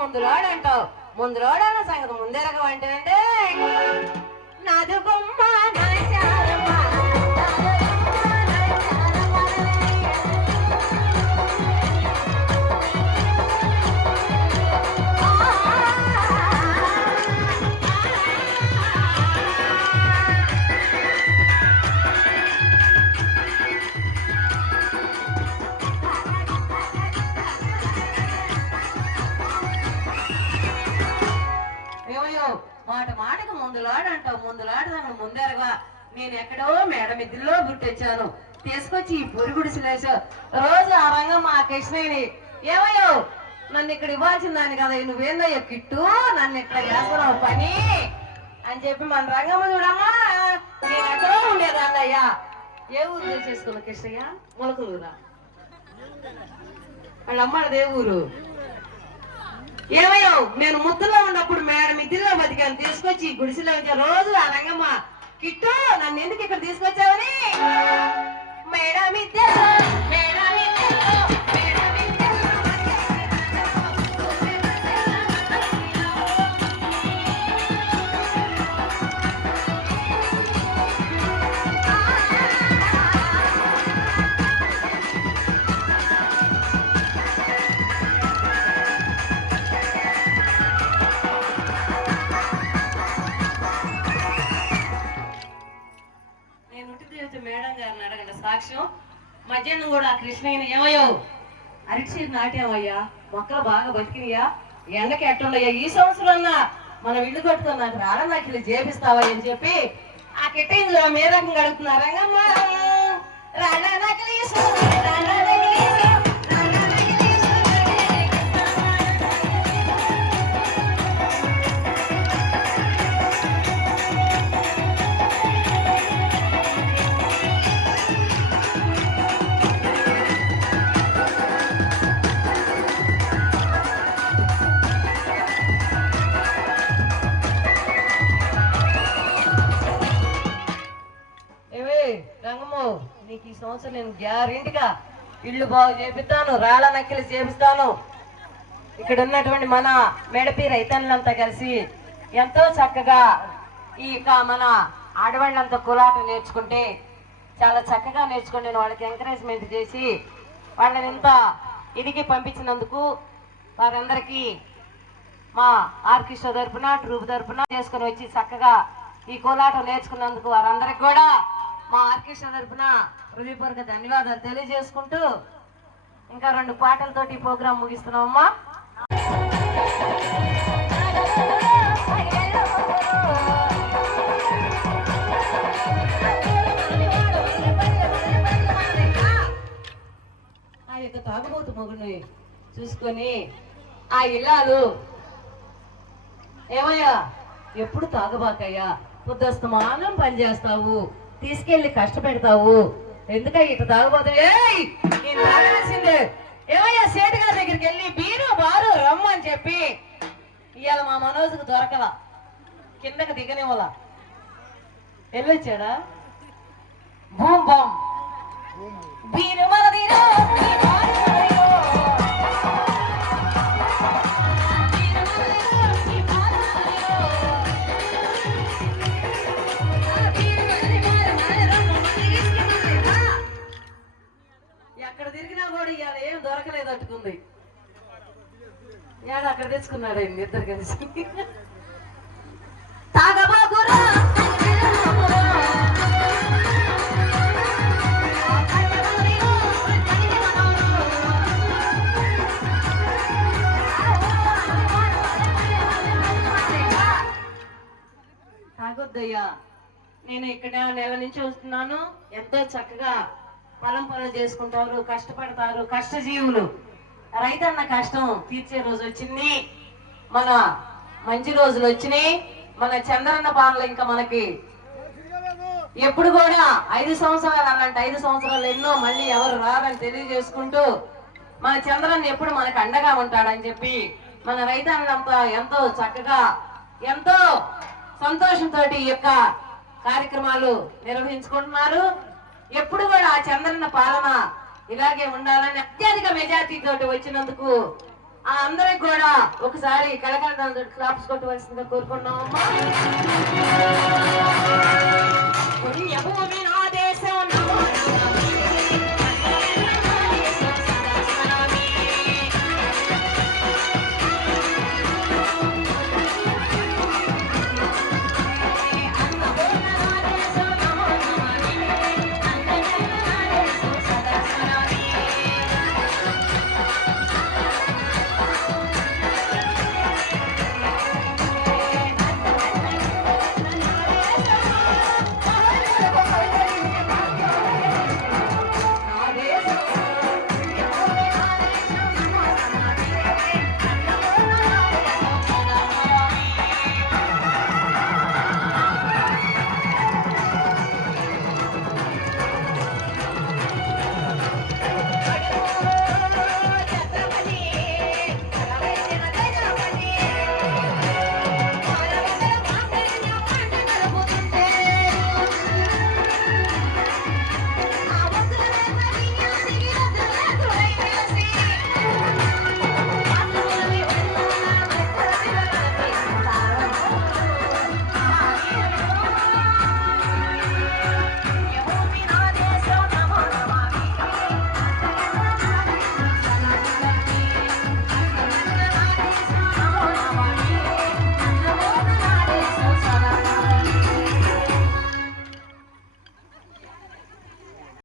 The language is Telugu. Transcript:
ముందులోడు అంటావు సంగతి ముందెరగవంటే నాదు బొమ్మ మాట మాటకు ముందులాడంటావు ముందులాడదాను ముందరగా నేను ఎక్కడో మేడ మిద్దిలో గుర్తొచ్చాను. తీసుకొచ్చి ఈ పురుగుడు లేచావు రోజు ఆ రంగం మా కృష్ణయ్యని ఏమయ్యో నన్ను ఇక్కడ ఇవ్వాల్సిన దాన్ని కదా నువ్వేందయ్యో కిట్టు నన్ను ఇక్కడ చేస్తున్నావు పని అని చెప్పి మన రంగమ్మ చూడమ్మా నేను ఎక్కడో ఉండేదాన్నయ్యా. ఏ ఊరు చేసుకున్నా కృష్ణయ్య? మొలకలూరా? వాళ్ళ అమ్మాడు ఏ ఊరు? ఏమయ్యో నేను ముద్దులో ఉన్నప్పుడు మేడం మిద్దిలో బతికాను తీసుకొచ్చి గుడిసెలో వచ్చే రోజు ఆ రంగమ్మ కిట్టు నన్ను ఎందుకు ఇక్కడ తీసుకొచ్చావని? మేడం ఇద్దరు. సాక్ష్యం మధ్యాహ్నం కూడా ఆ కృష్ణయ్యని ఏమయ్యో? అరిచి నాట్యామయ్యా మొక్కలు బాగా బతికినయా ఎండకి ఎట్టుండయ్యా? ఈ సంవత్సరం మనం ఇల్లు కట్టుకుని నాకు రాళ్ళ చేపిస్తావా అని చెప్పి ఆ కిట్టయిందులో మీ రకంగా అడుగుతున్నా నాకు రాళ్ళ సంవత్సరం నీకు ఈ సంవత్సరం నేను గ్యారెంటీగా ఇల్లు బాగు చేపిస్తాను రాళ్ళ నక్కిలు చేపిస్తాను. ఇక్కడ ఉన్నటువంటి మన మెడపి రైతన్లంతా కలిసి ఎంతో చక్కగా ఈ మన ఆడవాళ్ళంతా కులాట నేర్చుకుంటే చాలా చక్కగా నేర్చుకుని నేను వాళ్ళకి ఎంకరేజ్మెంట్ చేసి వాళ్ళని ఇంత ఇదికి పంపించినందుకు వారందరికీ మా ఆర్కిస్ట్రా తరపున ట్రూప్ తరపున చేసుకుని వచ్చి చక్కగా ఈ కోలాటం నేర్చుకున్నందుకు వారందరికి కూడా మా తరఫున హృదయపూర్వక ధన్యవాదాలు తెలియజేసుకుంటూ ఇంకా రెండు పాటలతోటి ప్రోగ్రాం ముగిస్తున్నామమ్మా. ఆ యొక్క తాగుబోతు మొగుడిని చూసుకొని ఆ ఇల్లాలు ఏమయ్యా? ఎప్పుడు తాగబాకయ్యా? పొద్దుస్తమానం పని చేస్తావు తీసుకెళ్ళి కష్టపెడతావు. ఏయ్ నేను తాగాల్సిందే ఏమయ్యా సేటుగా దగ్గరికి వెళ్ళి బీరు బారు రమ్ము అని చెప్పి ఇవాళ మా మనోజ్కి దొరకల. కిందకి దిగనివ్వాల. వెళ్ళొచ్చాడా? భూమ్ ఈ బారు మనదిరో. ఏడ అక్కడ తెచ్చుకున్నాడు ఆయన ఇద్దరు కలిసి? తాగబాకురా తాగొద్దయ్యా. నేను ఇక్కడ నెల నుంచి వస్తున్నాను. ఎంతో చక్కగా పొలం పనులు చేసుకుంటారు కష్టపడతారు కష్టజీవులు. రైతన్న కష్టం తీర్చే రోజు వచ్చింది. మన మంచి రోజులు వచ్చినాయి. మన చంద్రన్న పాలన ఇంకా మనకి ఎప్పుడు కూడా ఐదు సంవత్సరాలు అలాంటి ఐదు సంవత్సరాలు ఎన్నో మళ్ళీ ఎవరు రారని తెలియజేసుకుంటూ మన చంద్రన్న ఎప్పుడు మనకు అండగా ఉంటాడని చెప్పి మన రైతాన్నంతా ఎంతో చక్కగా ఎంతో సంతోషంతో ఈ యొక్క కార్యక్రమాలు నిర్వహించుకుంటున్నారు. ఎప్పుడు కూడా ఆ చంద్రన్న పాలన ఇలాగే ఉండాలని అత్యధిక మెజార్టీ తోటి వచ్చినందుకు ఆ అందరికి కూడా ఒకసారి కళకళ క్లాప్స్ కొట్టవలసిందిగా కోరుకున్నాం